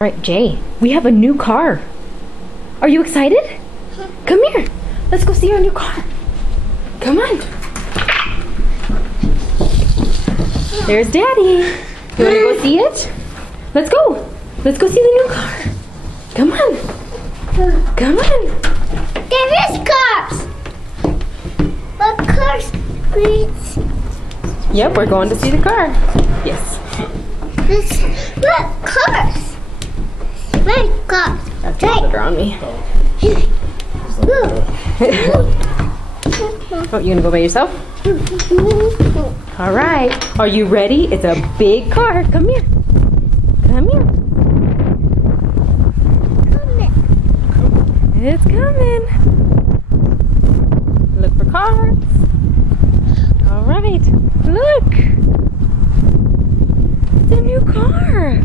All right, Jay, we have a new car. Are you excited? Come here. Let's go see our new car. Come on. There's Daddy. You want to go see it? Let's go. Let's go see the new car. Come on. Come on. There is cars. What cars, please? Yep, we're going to see the car. Yes. What cars? Red cars. That's right on me. Oh, you gonna go by yourself? All right. Are you ready? It's a big car. Come here. Come here. It's coming. Look for cars. All right. Look. It's a new car.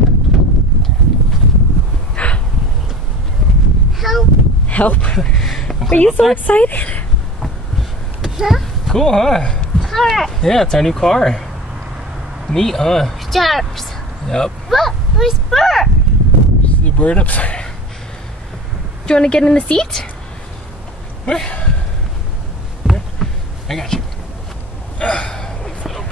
Help. Are you so excited? Huh? Cool, huh? Car. Yeah, it's our new car. Neat, huh? Sharps. Yep. What? Where's bird? See the bird up there? Do you want to get in the seat? Where? I got you. Flip it open.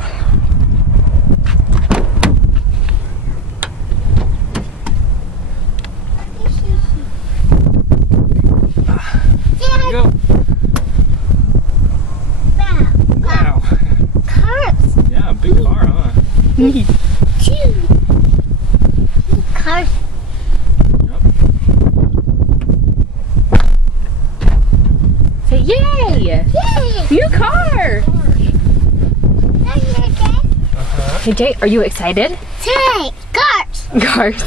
There you go. Wow. Cars. Yeah, big car, huh? Neat. Two. Cars. Yep. Say yay! Yay! New car! Uh-huh. Hey Jay, are you excited? Hey, cars. Cars.